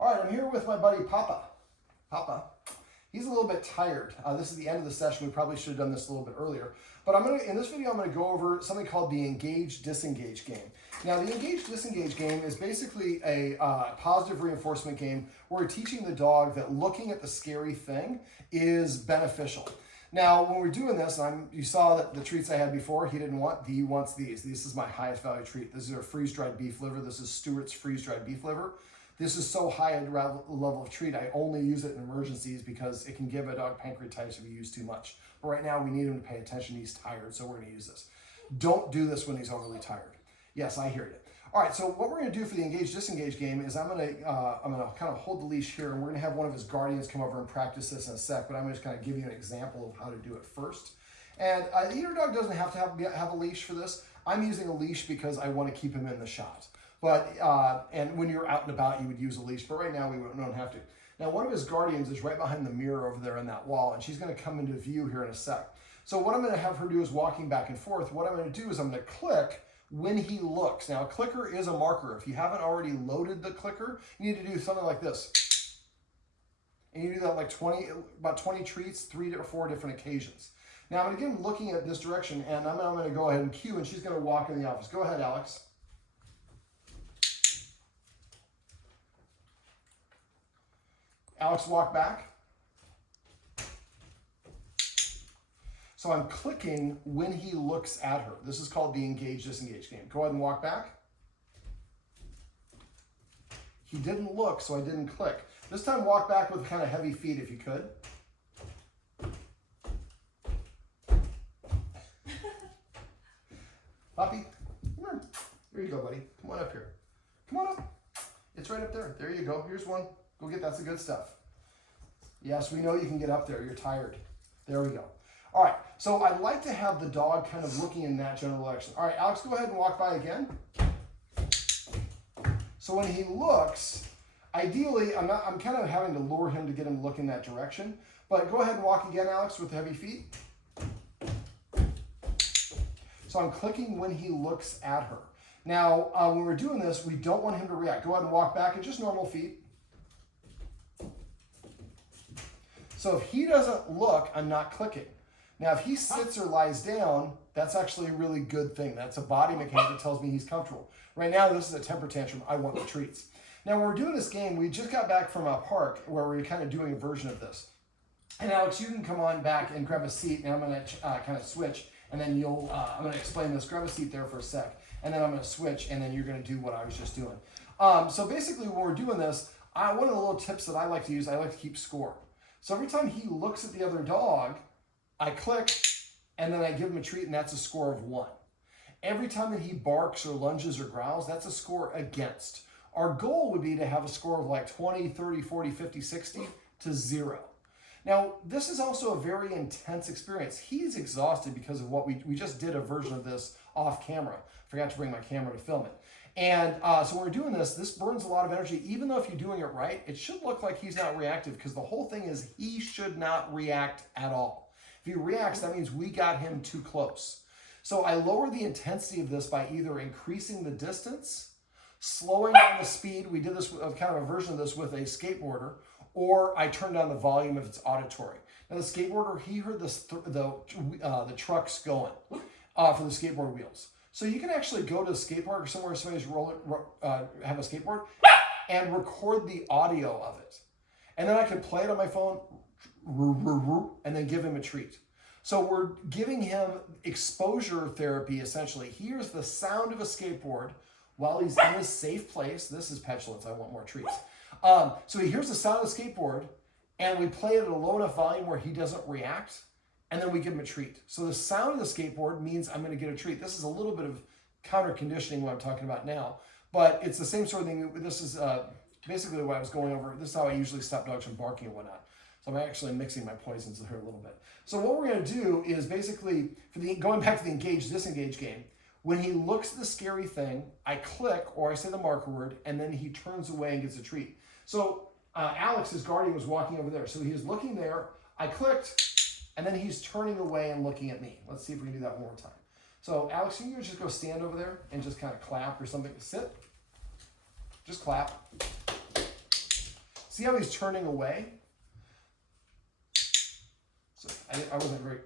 All right, I'm here with my buddy Papa. Papa, he's a little bit tired. This is the end of the session. We probably should have done this a little bit earlier. But in this video, I'm gonna go over something called the Engage Disengage game. Now, the Engage Disengage game is basically a positive reinforcement game where we're teaching the dog that looking at the scary thing is beneficial. Now, when we're doing this, you saw that the treats I had before, he didn't want, he wants these. This is my highest value treat. This is a freeze-dried beef liver. This is Stewart's freeze-dried beef liver. This is so high a level of treat, I only use it in emergencies because it can give a dog pancreatitis if you use too much. But right now, we need him to pay attention. He's tired, so we're gonna use this. Don't do this when he's overly tired. Yes, I hear you. All right, so what we're gonna do for the Engage Disengage game is I'm gonna kind of hold the leash here, and we're gonna have one of his guardians come over and practice this in a sec, but I'm gonna just kind of give you an example of how to do it first. And your dog doesn't have to have a leash for this. I'm using a leash because I wanna keep him in the shot. But, and when you're out and about, you would use a leash, but right now we don't have to. Now, one of his guardians is right behind the mirror over there on that wall, and she's gonna come into view here in a sec. So what I'm gonna have her do is walking back and forth. What I'm gonna do is I'm gonna click when he looks. Now, a clicker is a marker. If you haven't already loaded the clicker, you need to do something like this. And you do that like about 20 treats, 3 or 4 different occasions. Now, I'm gonna get him looking at this direction, and I'm gonna go ahead and cue, and she's gonna walk in the office. Go ahead, Alex. Alex, walk back. So I'm clicking when he looks at her. This is called the Engage Disengage game. Go ahead and walk back. He didn't look, so I didn't click. This time walk back with kind of heavy feet if you could. Poppy, come on. Here you go, buddy. Come on up here. Come on up. It's right up there. There you go. Here's one. Go get, that's the good stuff. Yes, we know you can get up there. You're tired. There we go. All right, so I'd like to have the dog kind of looking in that general direction. All right, Alex, go ahead and walk by again. So when he looks, ideally, I'm kind of having to lure him to get him to look in that direction, but go ahead and walk again, Alex, with the heavy feet. So I'm clicking when he looks at her. Now, when we're doing this, we don't want him to react. Go ahead and walk back at just normal feet. So if he doesn't look, I'm not clicking. Now, if he sits or lies down, that's actually a really good thing. That's a body mechanic that tells me he's comfortable. Right now, this is a temper tantrum. I want the treats. Now, when we're doing this game, we just got back from a park where we're kind of doing a version of this. And Alex, you can come on back and grab a seat, and I'm going to kind of switch, and then I'm going to explain this. Grab a seat there for a sec, and then I'm going to switch, and then you're going to do what I was just doing. So basically, when we're doing this, one of the little tips that I like to use, I like to keep score. So every time he looks at the other dog, I click, and then I give him a treat, and that's a score of 1. Every time that he barks or lunges or growls, that's a score against. Our goal would be to have a score of like 20, 30, 40, 50, 60 to 0. Now, this is also a very intense experience. He's exhausted because of what we just did a version of this off camera. Forgot to bring my camera to film it. And so when we're doing this, this burns a lot of energy. Even though if you're doing it right, it should look like he's not reactive because the whole thing is he should not react at all. If he reacts, that means we got him too close. So I lower the intensity of this by either increasing the distance, slowing down the speed. We did this kind of a version of this with a skateboarder, or I turned down the volume if it's auditory. Now the skateboarder, he heard the trucks going for the skateboard wheels. So you can actually go to a skate park or somewhere somebody's have a skateboard and record the audio of it. And then I can play it on my phone and then give him a treat. So we're giving him exposure therapy, essentially. He hears the sound of a skateboard while he's in a safe place. This is petulance. I want more treats. So he hears the sound of the skateboard, and we play it at a low enough volume where he doesn't react. And then we give him a treat. So the sound of the skateboard means I'm going to get a treat. This is a little bit of counter conditioning what I'm talking about now, but it's the same sort of thing. This is basically what I was going over. This is how I usually stop dogs from barking and whatnot. So I'm actually mixing my poisons here a little bit. So what we're going to do is basically, going back to the Engage Disengage game, when he looks at the scary thing, I click or I say the marker word, and then he turns away and gets a treat. So Alex, his guardian, was walking over there. So he was looking there. I clicked. And then he's turning away and looking at me. Let's see if we can do that one more time. So Alex, can you just go stand over there and just kind of clap or something? Sit. Just clap. See how he's turning away? So I wasn't very,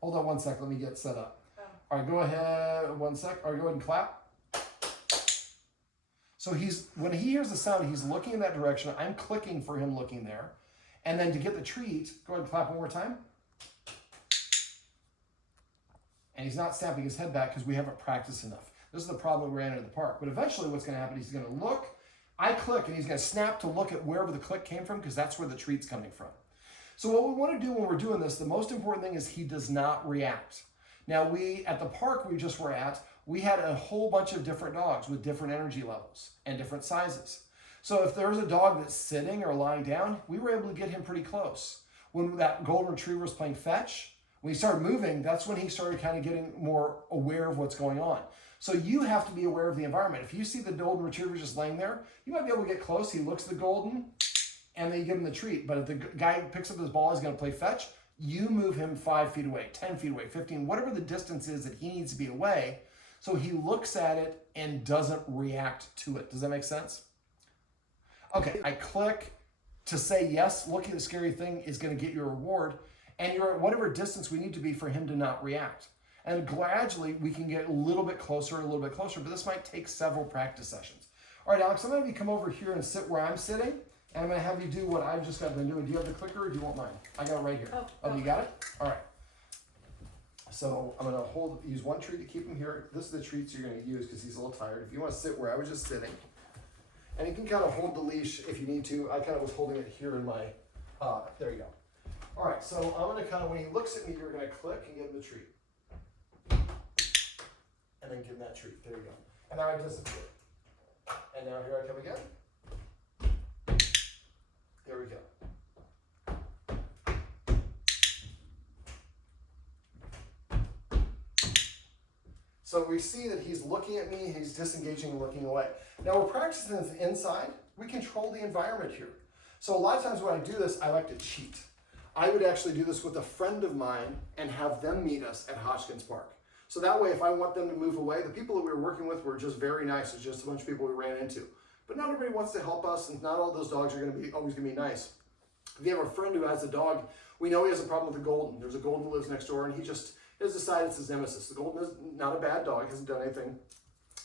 hold on one sec, let me get set up. Oh. All right, go ahead, one sec. All right, go ahead and clap. So when he hears the sound, he's looking in that direction. I'm clicking for him looking there. And then to get the treat, go ahead and clap one more time. And he's not snapping his head back because we haven't practiced enough. This is the problem we ran into the park. But eventually what's going to happen, he's going to look, I click, and he's going to snap to look at wherever the click came from because that's where the treat's coming from. So what we want to do when we're doing this, the most important thing is he does not react. Now at the park we just were at, we had a whole bunch of different dogs with different energy levels and different sizes. So if there's a dog that's sitting or lying down, we were able to get him pretty close. When that golden retriever was playing fetch, when he started moving, that's when he started kind of getting more aware of what's going on. So you have to be aware of the environment. If you see the golden retriever just laying there, you might be able to get close. He looks at the golden, and then you give him the treat. But if the guy picks up his ball, he's going to play fetch, you move him 5 feet away, 10 feet away, 15, whatever the distance is that he needs to be away, so he looks at it and doesn't react to it. Does that make sense? Okay, I click to say yes, look at the scary thing is going to get you a reward, and you're at whatever distance we need to be for him to not react. And gradually we can get a little bit closer, but this might take several practice sessions. All right, Alex, I'm going to have you come over here and sit where I'm sitting, and I'm going to have you do what I've just got done doing. Do you have the clicker or do you want mine? I got it right here. Oh, you got it? All right. So I'm going to use one treat to keep him here. This is the treats you're going to use because he's a little tired. If you want to sit where I was just sitting, and you can kind of hold the leash if you need to. I kind of was holding it here in my, there you go. All right, so I'm going to kind of, when he looks at me, you're going to click and give him the treat. And then give him that treat. There you go. And now I disappear. And now here I come again. There we go. So we see that he's looking at me, he's disengaging and looking away. Now we're practicing this inside. We control the environment here. So a lot of times when I do this, I like to cheat. I would actually do this with a friend of mine and have them meet us at Hodgkins Park. So that way, if I want them to move away, the people that we were working with were just very nice. It's just a bunch of people we ran into. But not everybody wants to help us, and not all those dogs are always going to be nice. If you have a friend who has a dog, we know he has a problem with the golden. There's a golden who lives next door, and he just has decided it's his nemesis. The golden is not a bad dog, hasn't done anything,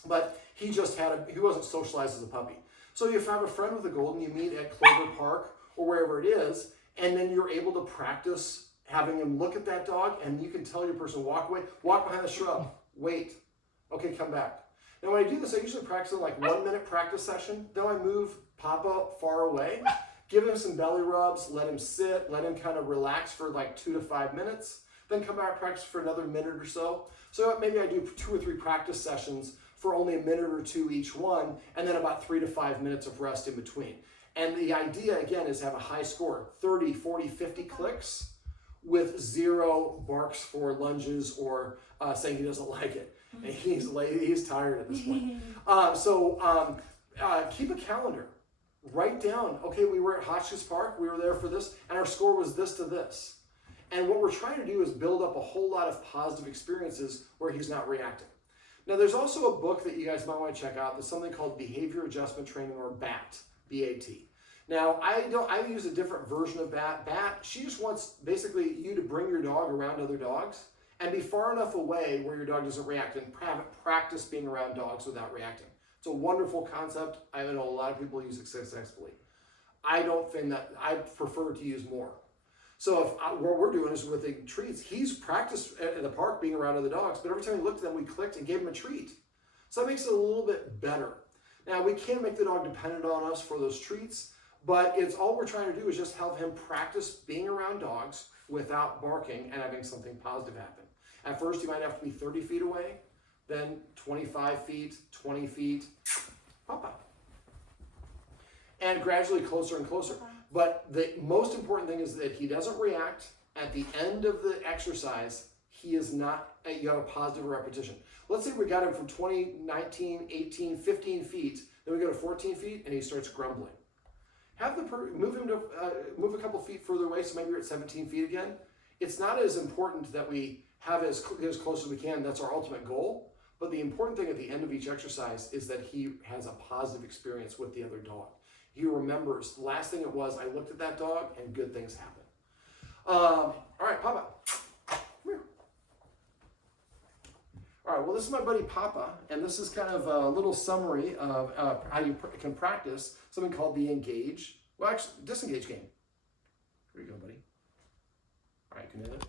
but he wasn't socialized as a puppy. So if you have a friend with a golden, you meet at Clover Park or wherever it is, and then you're able to practice having him look at that dog, and you can tell your person, walk away, walk behind the shrub, wait, okay, come back. Now when I do this, I usually practice in like 1 minute practice session. Then I move Papa far away, give him some belly rubs, let him sit, let him kind of relax for like 2 to 5 minutes, then come back and practice for another minute or so. So maybe I do 2 or 3 practice sessions for only a minute or 2 each one, and then about 3 to 5 minutes of rest in between. And the idea, again, is to have a high score, 30, 40, 50 clicks with 0 barks for lunges or saying he doesn't like it. And he's tired at this point. Keep a calendar. Write down, okay, we were at Hodgkins Park, we were there for this, and our score was this to this. And what we're trying to do is build up a whole lot of positive experiences where he's not reacting. Now, there's also a book that you guys might want to check out. There's something called Behavior Adjustment Training, or BAT, B-A-T. Now, I use a different version of BAT. BAT, she just wants basically you to bring your dog around other dogs and be far enough away where your dog doesn't react, and practice being around dogs without reacting. It's a wonderful concept. I know a lot of people use it successfully. I don't think that, I prefer to use more. So what we're doing is with the treats, he's practiced at the park being around other dogs, but every time he looked at them, we clicked and gave him a treat. So that makes it a little bit better. Now, we can't make the dog dependent on us for those treats, but it's all we're trying to do is just help him practice being around dogs without barking and having something positive happen. At first, you might have to be 30 feet away, then 25 feet, 20 feet, Papa. And gradually closer and closer. But the most important thing is that he doesn't react. At the end of the exercise, he is not, you have a positive repetition. Let's say we got him from 20, 19, 18, 15 feet, then we go to 14 feet, and he starts grumbling. Move him to move a couple feet further away, so maybe you're at 17 feet again. It's not as important that we have it as close as we can. That's our ultimate goal. But the important thing at the end of each exercise is that he has a positive experience with the other dog. He remembers the last thing it was, I looked at that dog and good things happen. All right, Papa. Come here. All right, well, this is my buddy Papa, and this is kind of a little summary of how you can practice something called the Engage, well, actually, Disengage game. Here you go, buddy. All right, can you do that?